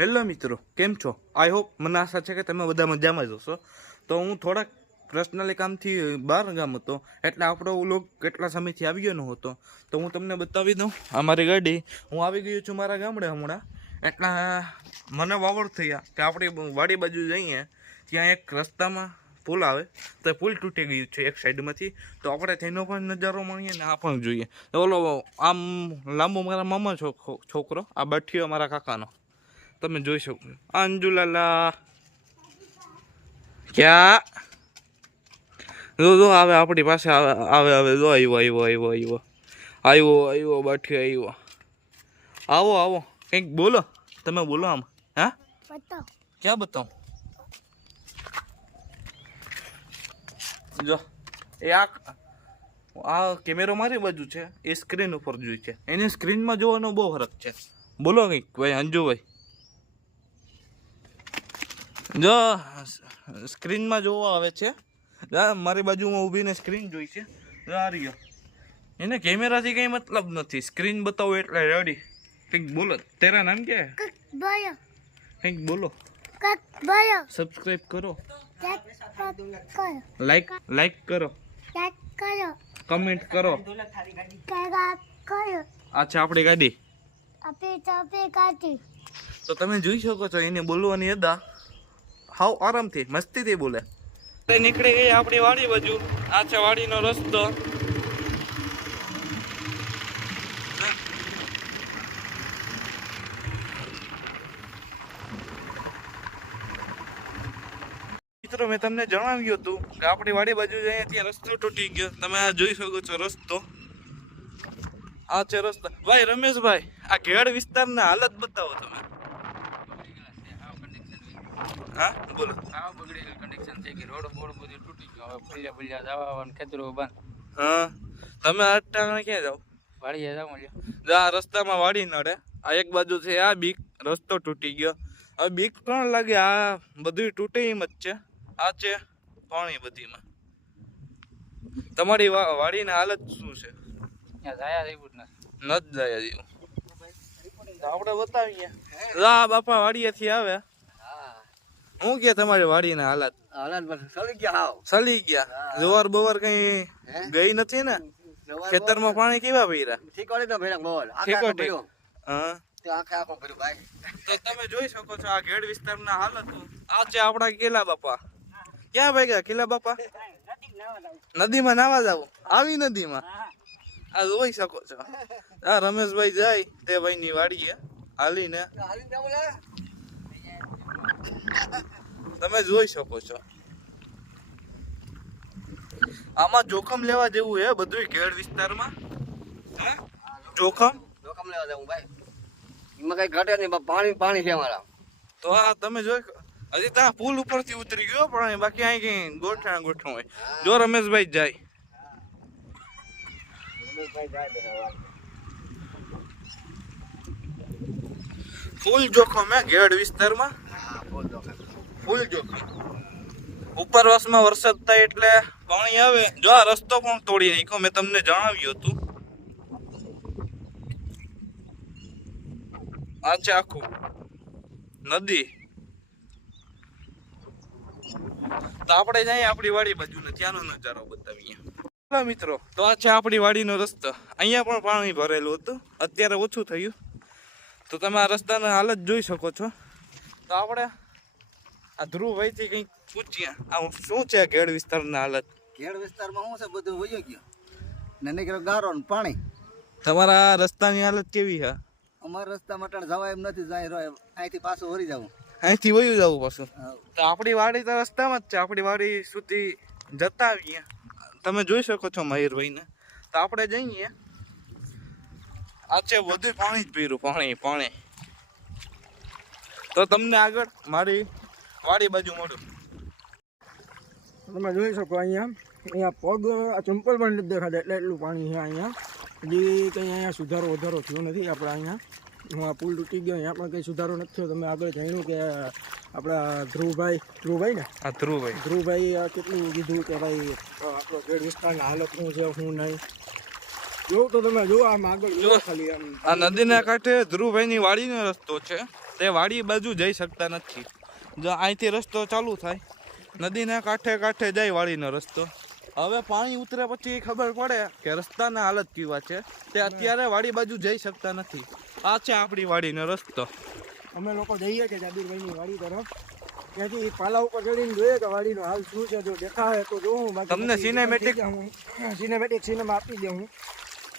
Hello મિત્રો, કેમ છો? આઈ હોપ મને આશા છે કે તમે બધા મજામાં જ હશો. તો હું થોડાક પર્સનલી કામથી બહાર ગામ હતો, એટલે આપણો લોક કેટલા સમયથી આવી ગયો ન હતો તો હું તમને બતાવી દઉં આ મારી ગાડી, હું આવી ગયો છું મારા ગામડે હમણાં. એટલા મને વાવડ થયા કે આપણી વાડી બાજુ જઈએ, ત્યાં એક રસ્તામાં પુલ આવે, તો પુલ તૂટી ગયું છે એક સાઈડમાંથી તો આપણે તેનો પણ નજારો માણીએ ને આ પણ જોઈએ. તો ઓલો આમ લાંબો મારા મામા છોક- છોકરો, આ બઠિયો મારા કાકાનો. તમે જોઈ શકો અંજુલાલા. ક્યાં? જો જો આવે આપણી પાસે આવે આવે આવે. જો આવ્યો આવ્યો આવ્યો આવ્યો આવ્યો આવ્યો બાઠી આવ્યો આવો આવો. કંઈક બોલો. તમે બોલો આમ. હા? ક્યાં બતાવું? જો એ આ આ કેમેરો મારી બાજુ છે. એ સ્ક્રીન ઉપર જોઈ છે. એની સ્ક્રીનમાં જોવાનો બહુ ફરક છે. બોલો કંઈક ભાઈ અંજુભાઈ. જો સ્ક્રીનમાં જોવા આવે છે. મારી બાજુમાં ઊભીને સ્ક્રીન જોઈ છે. આ રહ્યો. એને કેમેરાથી કંઈ મતલબ નથી. સ્ક્રીન બતાવો એટલે રેડી કંઈક બોલો. તેરા નામ કે કંઈક બોલો. સબસ્ક્રાઇબ કરો. લાઈક લાઈક કરો. કમેન્ટ કરો. આ છે આપણી ગાડી. તો તમે જોઈ શકો છો એને બોલવાની અદા. હાવ આરામથી, મસ્તીથી બોલે. નીકળી ગઈ આપણી વાડી બાજુ. આ છે વાડીનો રસ્તો. મિત્રો, મેં તમને જણાવ્યું હતું કે આપણી વાડી બાજુ જઈએ ત્યાં રસ્તો તૂટી ગયો. તમે આ જોઈ શકો છો રસ્તો. આ છે રસ્તો. ભાઈ, રમેશભાઈ, આ ઘેડ વિસ્તારના હાલત બતાવો તમે. હા? બોલો. આવા બગડેલી કન્ડિશન છે કે રોડ બોર્ડ બધું તૂટી ગયો. હવે ફલ્યા ફલ્યા જવા આવવાનું ખેતરો બંધ. હા? તમે અટાણે ક્યાં જાઓ? વાળીએ જાવ મળ્યો. જો આ રસ્તામાં વાડી નડે. આ એક બાજુ છે આ બીક. રસ્તો તૂટી ગયો. હવે બીક પણ લાગે? આ બધું તૂટે એમ જ છે. આ છે પાણી બધીમાં. તમારી વા- વાડીની હાલત શું છે? ત્યાં જાયા જેવું નથી. ન જાય જેવું આપણે બતાવીએ. રા બાપા વાડીએથી આવે. હું કે તમારી વાડીના હાલત? હાલાત સળી ગયા હાવ. સલી ગયા. જુવાર બવાર કઈ ગઈ નથી ને? ખેતરમાં પાણી કેવા ભર્યા ઠીકોડી તો ભેડા બોલ. ઠીકો ઠીક. હા. તે આખે આખો ભર્યો બાઈક તો તમે જોઈ શકો છો આ ઘેડ વિસ્તારના હાલત. આ છે આપણા કેલા બાપા. ક્યાં ભાગ્યા કેલા બાપા? નદીમાં નાવા જાવ. આવી નદીમાં? આ જોઈ શકો છો. આ રમેશભાઈ જાય તે ભાઈ ની વાડીએ હાલીને. હાલીને તમે જોઈ શકો છો. આમાં જોખમ લેવા જેવું હે બધું ઘેડ વિસ્તારમાં. હે? જોખમ? જોખમ લેવા જાઉં ભાઈ. એમાં કઈ ઘટે નહીં પાણી પાણી છે અમારા તો આ તમે જોઈ હજી ત્યાં પુલ ઉપરથી ઉતરી ગયો પણ બાકી અહીં કઈ ગોઠણ ગોઠણ હોય. જો રમેશભાઈ જાય. ફૂલ જોખમ હે ગેડ વિસ્તારમાં? ફૂલ જોખમ. ઉપરવાસમાં વરસાદ થાય એટલે પાણી આવે. જો આ રસ્તો પણ તોડી નાખ્યો મેં તમને જણાવ્યું હતું. આ છે આખું નદી. તો આપણે જઈએ આપણી વાડી બાજુને ત્યાંનો નજારો બતાવીએ. મિત્રો તો આ છે આપણી વાડીનો રસ્તો. અહીંયા પણ પાણી ભરેલું હતું. અત્યારે ઓછું થયું. તો તમે આ રસ્તાની હાલત જોઈ શકો છો. તો આપણે આ ધ્રુવભાઈથી કંઈક પૂછીએ. આ શું છે ઘેડ વિસ્તારના હાલત? ઘેડ વિસ્તારમાં શું છે? બધું વયો ગયો. ને નીકળ્યો ગારો ને પાણી. તમારા રસ્તાની હાલત કેવી છે? અમારા રસ્તા માટે જવાય એમ નથી જાય રહ્યો અહીંથી પાછું વળી જવું. અહીંથી વયું જવું પાછું? તો આપણી વાડી તો રસ્તામાં જ છે. આપણી વાડી સુધી જતા આવીએ. તમે જોઈ શકો છો મયુરભાઈને. તો આપણે જઈએ. આ છે બધું પાણી જ પીરું પાણી પાણી. તો તમને આગળ મારી વાડી બાજુ મળું. તમે જોઈ શકો અહીંયા અહીંયા પગ આ ચંપલ પણ નથી દેખાતા એટલે એટલું પાણી છે અહીંયા. હજી કંઈ અહીંયા સુધારો વધારો થયો નથી આપણે અહીંયા. હું આ પુલ તૂટી ગયો અહીંયા પણ કંઈ સુધારો નથી થયો. તમે આગળ જાણ્યું કે આપણા ધ્રુવભાઈ ધ્રુવભાઈ ને? આ ધ્રુવભાઈ. ધ્રુવભાઈ આ કેટલું કીધું કે ભાઈ આપણો ગેડ વિસ્તારની હાલત શું છે શું નહીં. જોઉં તો તમે જુઓ આમ આગળ જુઓ ખાલી આમ. આ નદીના કાંઠે ધ્રુવભાઈની વાડીનો રસ્તો છે. તે વાડી બાજુ જઈ શકતા નથી. જો અહીંથી રસ્તો ચાલુ થાય. નદીના કાંઠે કાંઠે જાય વાડીનો રસ્તો. હવે પાણી ઉતરે પછી ખબર પડે કે રસ્તાના હાલત કેવા છે. તે અત્યારે વાડી બાજુ જઈ શકતા નથી. આ છે આપણી વાડીનો રસ્તો. અમે લોકો જઈએ કે જાદુરભાઈની વાડી તરફ. ત્યાંથી પાલા ઉપર ચડીને જોઈએ કે વાડીનો હાલ શું છે જો દેખાય તો જોઉં. તમને સિનેમેટિક સિનેમેટિક સિનેમા આપી દઉં હું.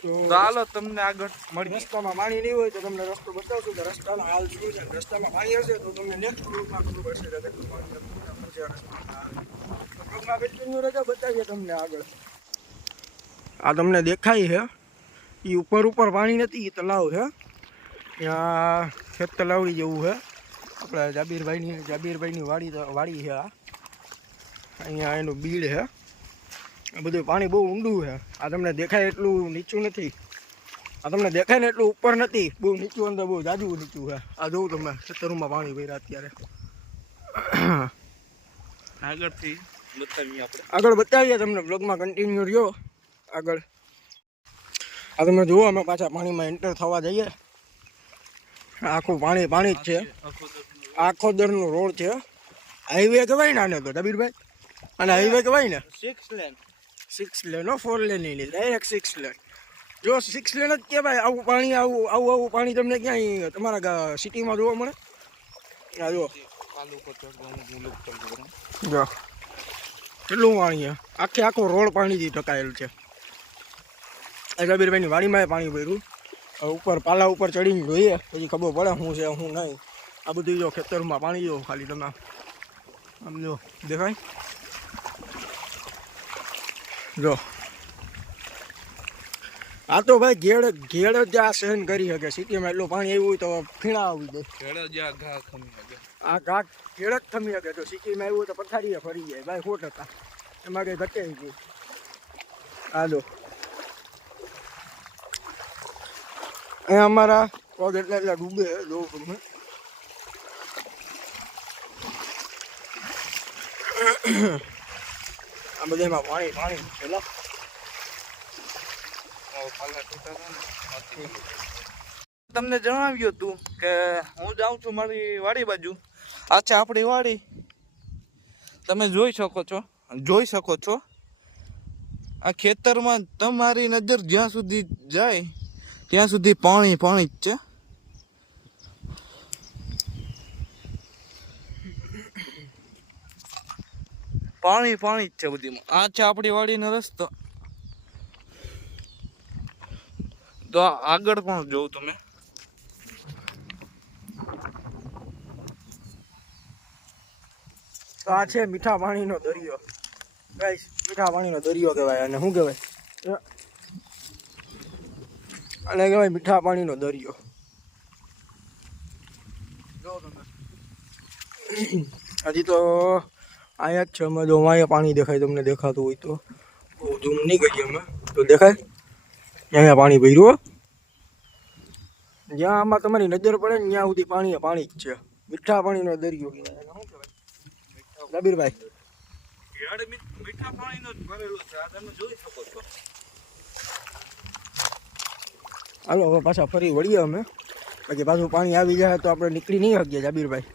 તો તો તમને આગળ મળી રસ્તામાં પાણી નહીં હોય તો તમને રસ્તો બતાવશું કે રસ્તાનો હાલ શું છે રસ્તામાં પાણી હશે તો તમને નેક્સ્ટ ગ્રુપમાં ખબર પડશે કે કેટલું પાણી છે ગ્રુપમાં continue રજા બતાવીએ તમને આગળ? આ તમને દેખાય છે. એ ઉપર ઉપર પાણી નથી એ તલાવ છે. ત્યાં ખેત તલાવડી જેવું છે. આપણા જાબીરભાઈની જાબીરભાઈની વાડી વાડી છે આ. અહીંયા એનું બીડ છે. આ બધું પાણી બહુ ઊંડું છે. આ તમને દેખાય એટલું નીચું નથી. આ તમને દેખાય ને એટલું ઉપર નથી. બહુ નીચું અંદર બહુ જાજુ નીચું છે. આ જોઉં તમે ખેતરોમાં પાણી ભર્યા અત્યારે. આગળથી બતાવીએ આપણે. આગળ બતાવીએ તમને બ્લોગમાં કન્ટિન્યુ રહ્યો. આગળ. આ તમે જુઓ અમે પાછા પાણીમાં એન્ટર થવા જઈએ. આખું પાણી પાણી જ છે. આખો દરનો રોડ છે. હાઈવે કહેવાય ને આને તો ડબીરભાઈ અને હાઈવે કહેવાય ને? Six lane six lane four lane નહીં ડાયરેક્ટ સિક્સ લેન જો સિક્સ લેન જ કહેવાય આવું પાણી આવું આવું આવું પાણી તમને ક્યાંય તમારા સિટીમાં જોવા મળે આ જો હું જો કેટલું પાણી આખે આખો રોડ પાણીથી ઢકાયેલ છે અજાબીરભાઈની વાડીમાં પાણી ભર્યું ઉપર પાલા ઉપર ચડીને જોઈએ પછી ખબર પડે શું છે શું નહીં આ બધું જો ખેતરમાં પાણી જો ખાલી તમે આમ જો દેખાય જો. આ તો ભાઈ ઘેડ ઘેડ જ આ સહન કરી શકે. સિટીમાં એટલું પાણી આવ્યું તો ફીણા આવી જાય. ખેડે જ્યાં ઘા ખમી શકે. આ ઘાટ ઘેડ જ થમી શકે. તો સિટીમાં આવ્યું તો પથારીએ ફરી જાય. ભાઈ સો ટકા એમાં કંઈ ઘટે નહીં. હાલો અહીંયા અમારા પગ એટલે એટલે ડૂબે. જોઉં તમે આ બધામાં પાણી પાણી. પેલા તમને જણાવ્યું હતું કે હું જાઉં છું મારી વાડી બાજુ. આ આપણી વાડી. તમે જોઈ શકો છો. જોઈ શકો છો. આ ખેતરમાં તમારી નજર જ્યાં સુધી જાય, ત્યાં સુધી પાણી પાણી જ છે. પાણી પાણી જ છે બધીમાં. આ છે આપણી વાડીનો રસ્તો. તો આગળ પણ જોઉં તમે? તો આ છે મીઠા પાણીનો દરિયો. ગાઈસ મીઠા પાણીનો દરિયો કહેવાય અને શું કહેવાય? અને કહેવાય મીઠા પાણીનો દરિયો. હજી તો અહીંયા જ છે અમે જો અહીંયા પાણી દેખાય તમને દેખાતું હોય તો. ઝૂમ નહીં કરીએ અમે. તો દેખાય? અહીંયા પાણી ભર્યું જ્યાં આમાં તમારી નજર પડે ને ત્યાં સુધી પાણી પાણી જ છે. મીઠા પાણીનો દરિયો કબીરભાઈ મીઠા પાણીનો ભરેલો છે. આ તમે જોઈ શકો છો. હાલો હવે પાછા ફરી વળીએ અમે. બાકી પાછું પાણી આવી જાય તો આપણે નીકળી નહીં શકીએ જાબીરભાઈ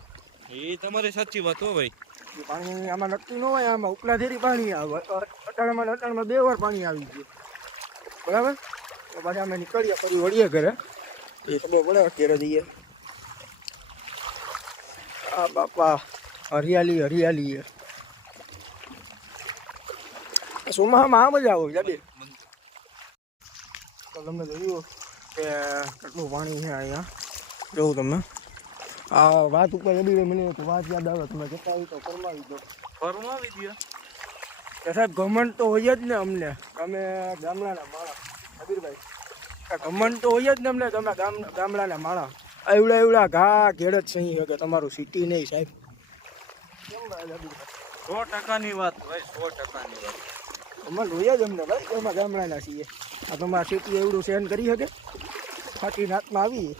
એ તમારી સાચી વાત હો ભાઈ. પાણી આમાં નક્કી ન હોય, આમાં ઉપલા ધેરી પાણી આવે. અટાણામાં અટાણામાં બે વાર પાણી આવી ગયું. બરાબર? તો પાછા અમે નીકળીએ ફરી વળીએ ઘરે. એ ખબર પડે ઘરે જઈએ. આ બાપા હરિયાળી હરિયાળી છે. આ મજા આવે જાબીર તો તમને જોયું કે કેટલું પાણી છે અહીંયા. જોઉં તમે આ વાત ઉપર એડી મને એક વાત યાદ આવે તમે કહેતા હોય તો ફરમાવી દો. ફરમાવી દો કે સાહેબ ઘમંડ તો હોય જ ને અમને. અમે ગામડાના માણસ કબીરભાઈ. ઘમંડ તો હોય જ ને અમને તમે ગામ ગામડાના માણસ. એવડા એવડા ઘા ઘેડ જ સહી કે તમારું સિટી નહીં સાહેબ. કેમ ભાઈ? સો ટકાની વાત ભાઈ સો ટકાની વાત. ઘમંડ હોય જ અમને ભાઈ. અમે ગામડાના છીએ. આ તમારા સિટી એવડું સહન કરી શકે? ફાટી નાતમાં આવી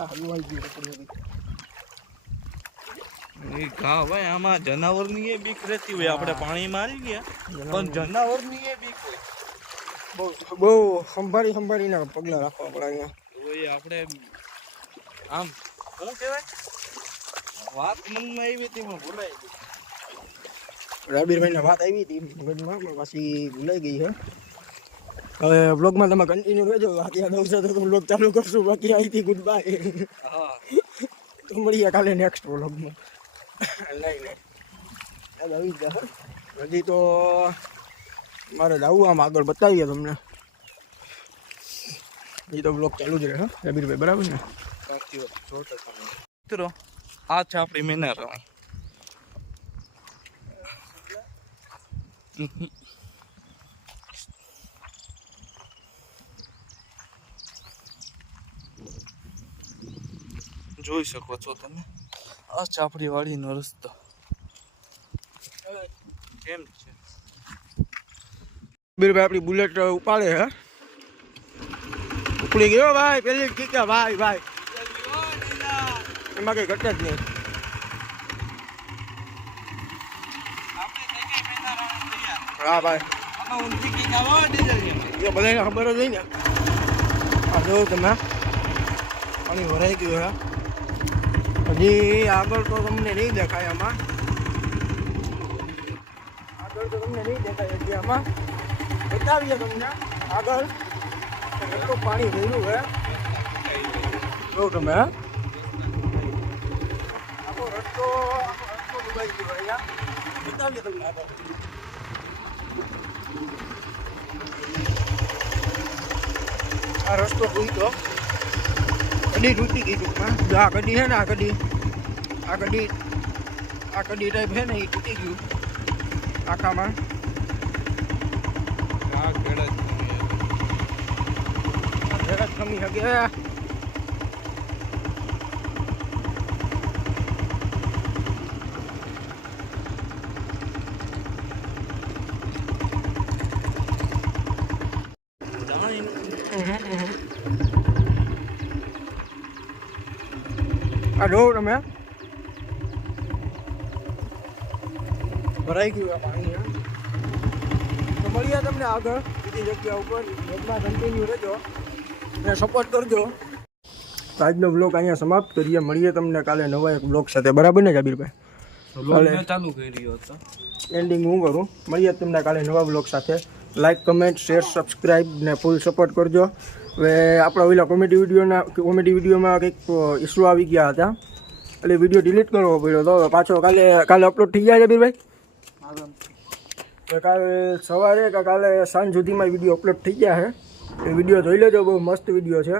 આ હલવાઈ ગયું કબીરભાઈ. એ ઘા ભાઈ આમાં જનાવરની એ બીક રહેતી હોય. આપણે પાણી મારી ગયા પણ જનાવરની એ બીક હોય. બહુ બહુ સંભાળી સંભાળીને પગલાં રાખવા પડે અહીંયા. તો આપણે આમ શું કહેવાય? વાત મનમાં આવી હતી પણ ભૂલાઈ ગઈ. રબીરભાઈને વાત આવી હતી. મગજમાં પણ પાછી ભૂલાઈ ગઈ છે હવે બ્લોગમાં તમે કન્ટિન્યુ રહેજો. બાકી આ દવસે તો બ્લોગ ચાલુ કરશું. બાકી અહીંથી ગુડ બાય હા તો મળીએ કાલે નેક્સ્ટ વ્લોગમાં નહીં નહીં. આવી જ હજી તો મારે જવું આમ આગળ બતાવીએ તમને. એ તો બ્લોગ ચાલુ જ રહે હા. રબીરભાઈ બરાબર ને? મિત્રો આ છે આપણી મેનર જોઈ શકો છો તમે. આ વાડીનો રસ્તો. કેમ છે? બીરભાઈ આપણી બુલેટ ઉપાડે હે? ઉપડી ગયો ભાઈ પેલી છે ભાઈ ભાઈ. એમાં કઈ ઘટે જ નહીં. હા ભાઈ. બધાને ખબર જ હોય ને. આ જોયું તમે. પાણી ભરાઈ ગયું હે. હજી આગળ તો તમને નહીં દેખાય આમાં. આગળ તો તમને નહીં દેખાય હજી આમાં. બતાવીએ તમને આગળ. એટલું પાણી ભર્યું હે જો તમે? આખો રસ્તો આખો રસ્તો ડૂબાઈ ગયો અહીંયા. બતાવીએ તમને આગળ. આ રસ્તો તૂટ્યો કડી તૂટી ગઈ ટૂંકમાં આ કડી છે ને આ કડી આ કડી આ કડી ટાઈપ છે ને એ તૂટી ગયું. આખામાં. આ ખેડા જરાક કમી શકે આ જો તમે. ભરાઈ ગયું આ પાણી તો મળીએ તમને આગળ બીજી જગ્યા ઉપર. બ્લોગમાં કન્ટિન્યુ રહેજો અને સપોર્ટ કરજો. આજનો બ્લોગ અહીંયા સમાપ્ત કરીએ. મળીએ તમને કાલે નવા એક બ્લોગ સાથે. બરાબર ને જાબીરભાઈ? ચાલુ કરી રહ્યો હતો. એન્ડિંગ હું કરું? મળીએ તમને કાલે નવા બ્લોગ સાથે. લાઇક કમેન્ટ શેર સબસ્ક્રાઈબ ને ફૂલ સપોર્ટ કરજો. હવે આપણા ઓલા કોમેડી વિડીયોના કોમેડી વિડીયોમાં કંઈક ઇસ્યુ આવી ગયા હતા. એટલે વીડિયો ડિલીટ કરવો પડ્યો તો પાછો કાલે કાલે અપલોડ થઈ જાય છે તો કાલે સવારે કે કાલે સાંજ સુધીમાં વીડિયો અપલોડ થઈ ગયા છે. એ વીડિયો જોઈ લેજો, બહુ મસ્ત વીડિયો છે.